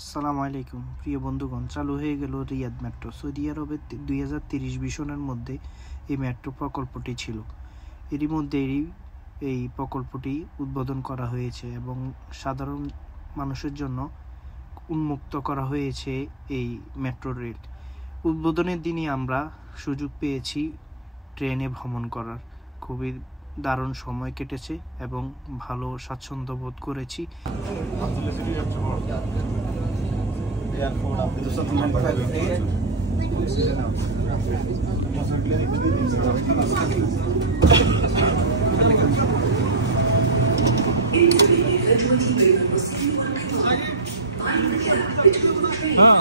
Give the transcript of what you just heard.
আসসালামু আলাইকুম প্রিয় বন্ধুগণ, চালু হয়ে গেল রিয়াদ মেট্রো। সৌদি আরবের 2030 ভিশনের মধ্যে এই মেট্রো প্রকল্পটি ছিল। এরই মধ্যে এই প্রকল্পটি উদ্বোধন করা হয়েছে এবং সাধারণ মানুষের জন্য উন্মুক্ত করা হয়েছে এই মেট্রো রেল। উদ্বোধনের দিনই আমরা সুযোগ পেয়েছি ট্রেনে ভ্রমণ করার। খুবই দারুণ সময় কেটেছে এবং ভালো স্বাচ্ছন্দ্য বোধ করেছি। हाँ